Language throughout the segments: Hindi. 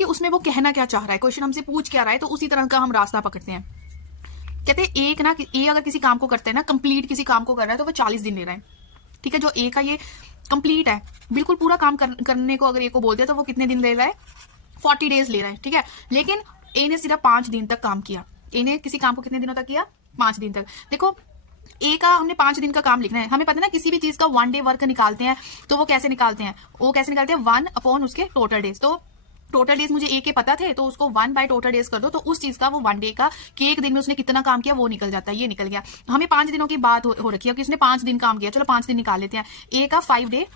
कि उसमें वो कहना क्या चाह रहा है, क्वेश्चन हमसे पूछ क्या रहा है, तो उसी तरह का हम रास्ता पकड़ते हैं। कहते हैं एक ना, ए अगर किसी काम को करते हैं ना, कंप्लीट किसी काम को कर रहा है तो वो 40 दिन ले रहा है, ठीक है। जो ए का ये कंप्लीट है, बिल्कुल पूरा काम करने को अगर ए को बोलते हैं तो वो कितने दिन ले रहा है, 40 डेज ले रहा है, ठीक है। लेकिन ए ने सिर्फ 5 दिन तक काम किया। ए ने किसी काम को कितने दिनों तक किया, 5 दिन तक। देखो ए का हमने 5 दिन का काम लिखना है, हमें पता है ना किसी भी चीज का 1 डे वर्क निकालते हैं तो वो कैसे निकालते हैं, वो कैसे निकालते हैं 1 अपॉन उसके टोटल डेज। तो टोटल डेज मुझे ए के पता थे तो उसको 1 बाय टोटल डेज कर दो, तो उस चीज का वो 1 डे का कि एक दिन में उसने कितना काम किया वो निकल जाता है, ये निकल गया। हमें 5 दिनों की बात हो रखी है कि उसने 5 दिन काम किया, चलो 5 दिन निकाल लेते हैं। ए का 5 डे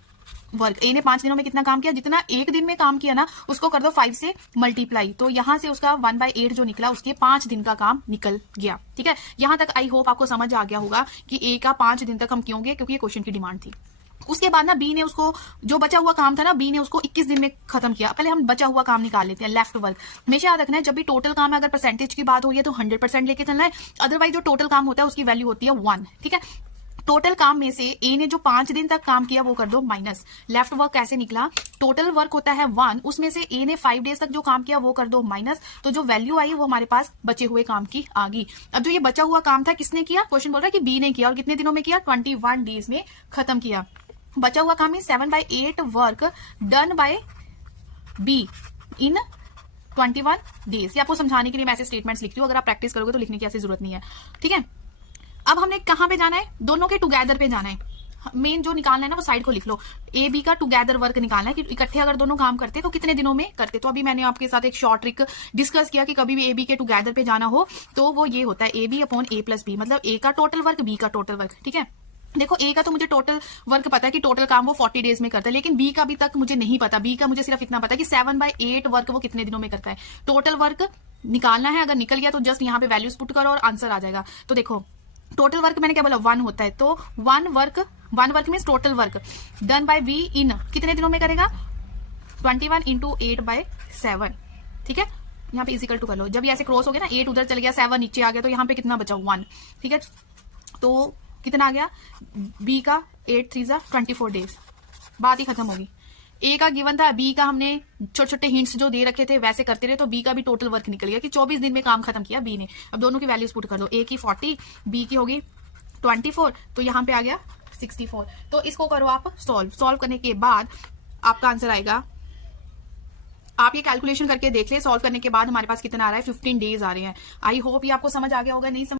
वर्क, ए ने 5 दिनों में कितना काम किया, जितना एक दिन में काम किया ना उसको कर दो 5 से मल्टीप्लाई, तो यहां से उसका 1/8 जो निकला उसके 5 दिन का काम निकल गया, ठीक है। यहां तक आई होप आपको समझ आ गया होगा कि ए का 5 दिन तक हम क्यों गए, क्योंकि ये क्वेश्चन की डिमांड थी। उसके बाद ना बी ने उसको जो बचा हुआ काम था ना, बी ने उसको 21 दिन में खत्म किया। पहले हम बचा हुआ काम निकाल लेते हैं, लेफ्ट वर्क। हमेशा याद रखना है जब भी टोटल काम है, अगर परसेंटेज की बात हो रही है तो 100% लेके चलना है, अदरवाइज जो टोटल काम होता है उसकी वैल्यू होती है 1, ठीक है। टोटल काम में से ए ने जो 5 दिन तक काम किया वो कर दो माइनस। लेफ्ट वर्क कैसे निकला, टोटल वर्क होता है 1, उसमें से ए ने 5 डेज तक जो काम किया वो कर दो माइनस, तो जो वैल्यू आई वो हमारे पास बचे हुए काम की आ गई। अब जो ये बचा हुआ काम था किसने किया, क्वेश्चन बोल रहा है कि बी ने किया, और कितने दिनों में किया, 21 डेज में खत्म किया। बचा हुआ काम में 7/8 work done by be in 21 days. ये आपको समझाने के लिए मैं ऐसे स्टेटमेंट्स लिखती हूँ, अगर आप प्रैक्टिस करोगे तो लिखने की ऐसी जरूरत नहीं है, ठीक है। अब हमने कहां पे जाना है, दोनों के टुगेदर पे जाना है। मेन जो निकालना है ना वो साइड को लिख लो, ए बी का टुगेदर वर्क निकालना है कि इकट्ठे अगर दोनों काम करते तो कितने दिनों में करते। तो अभी मैंने आपके साथ एक शॉर्ट ट्रिक डिस्कस किया कि कभी भी ए बी के टुगेदर पे जाना हो तो वो ये होता है A B upon A plus B, मतलब ए का टोटल वर्क बी का टोटल वर्क, ठीक है। देखो ए का तो मुझे टोटल वर्क पता है कि टोटल काम वो 40 डेज में करता है, लेकिन बी का भी तक मुझे नहीं पता। बी का मुझे सिर्फ इतना पता है कि 7/8 वर्क वो कितने दिनों में करता है। टोटल वर्क निकालना है, अगर निकल गया तो जस्ट यहाँ पे वैल्यूज पुट करो और आंसर आ जाएगा। तो देखो टोटल वर्क मैंने क्या बोला 1 होता है, तो 1 work means total work done by be in कितने दिनों में करेगा, 21 × 8/7, ठीक है। यहाँ पे इजिकल टू कर लो, जब ये ऐसे क्रॉस हो गया ना, 8 उधर चल गया 7 नीचे आ गया, तो यहाँ पे कितना बचा 1, ठीक है। तो कितना आ गया, बी का 8 3 24 डेज, बात ही खत्म होगी। ए का गिवन था, बी का हमने छोटे छोटे हिंट्स जो दे रखे थे वैसे करते रहे, तो बी का भी टोटल वर्क निकल गया कि 24 दिन में काम खत्म किया बी ने। अब दोनों की वैल्यूज पुट कर दो, ए की 40, बी की होगी 24, तो यहाँ पे आ गया 64। तो इसको करो आप सॉल्व करने के बाद आपका आंसर आएगा, आप ये कैलकुलेशन करके देख ले, सॉल्व करने के बाद हमारे पास कितना आ रहा है, 15 डेज आ रहे हैं। आई होप ये आपको समझ आ गया होगा, नहीं